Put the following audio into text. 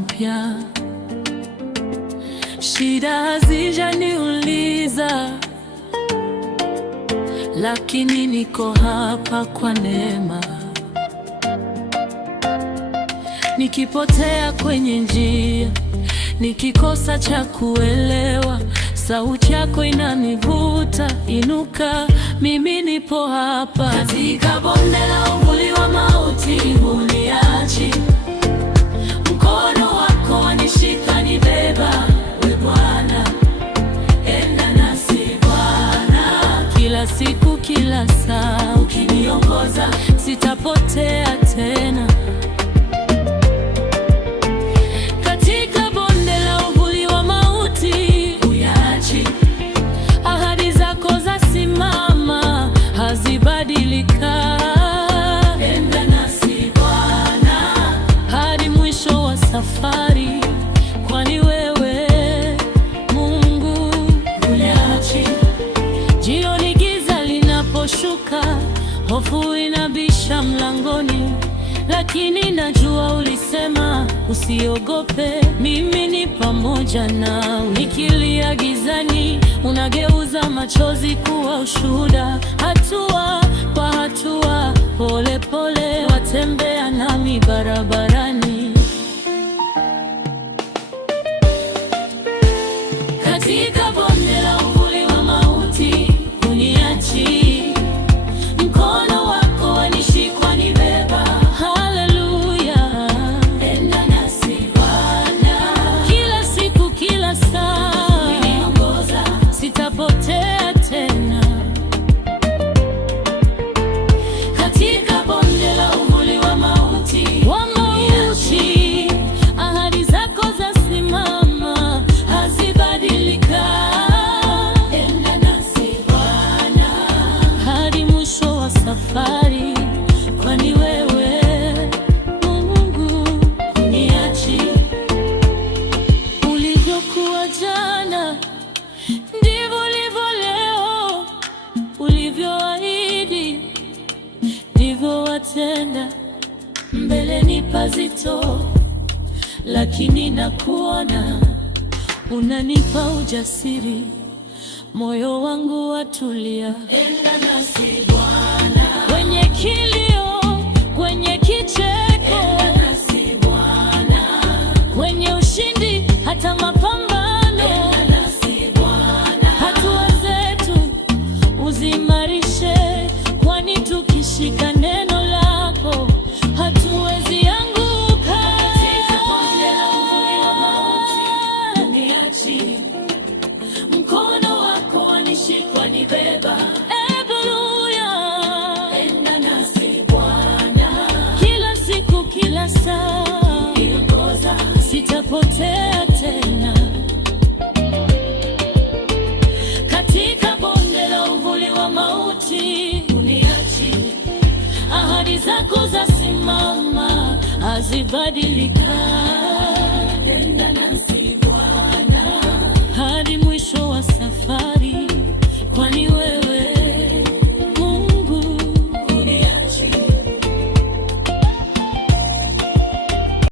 mpya. Shida hazijaniuliza, lakini niko hapa kwa neema. Nikipotea kwenye njia, nikikosa cha kuelewa, sauti yako inanivuta, inuka, mimi nipo hapa. Katika bonde la uvuli wa mauti huniachi, mkono wako wanishika, nibeba, we Bwana, enda nasi Bwana. Kila siku, kila saa ukiniongoza, sitapotea tena. Safari, kwani wewe Mungu huniachi. Jioni giza linaposhuka, hofu inabisha mlangoni, lakini najua ulisema usiogope, mimi ni pamoja nawe. Nikilia gizani, unageuza machozi kuwa ushuhuda. Hatua kwa hatua, pole pole, watembea nami barabarani. Katika bonde la uvuli wa mauti huniachi, mkono wako wanishika, nibeba. Haleluya, enda nasi Bwana. Kila siku, kila saa uniongoza, sitapotea tena. Katika bonde la uvuli wa mauti huniachi, ahadi zako zasimama, hazibadilika. Enda nasi Bwana hadi mwisho wa safari, kwani wewe Mungu huniachi. Ulivyokuwa jana, ndivyo ulivyo leo, ulivyoahidi ndivyo watenda. Mbele ni pazito, lakini nakuona, unanipa ujasiri, moyo wangu watulia. Enda nasi Bwana, kwenye kilio, kwenye kicheko, enda nasi Bwana, kwenye ushindi, hata mapambano, enda nasi Bwana. Hatua zetu uzimarishe, kwani tukishika neno lako hatuwezi anguka. Katika bonde la uvuli wa mauti huniachi, mkono wako wanishika, nibeba. Haleluya, enda nasi Bwana. Kila siku, kila saa uniongoza, sitapotea tena. Katika bonde la uvuli wa mauti huniachi, ahadi zako zasimama, hazibadilika.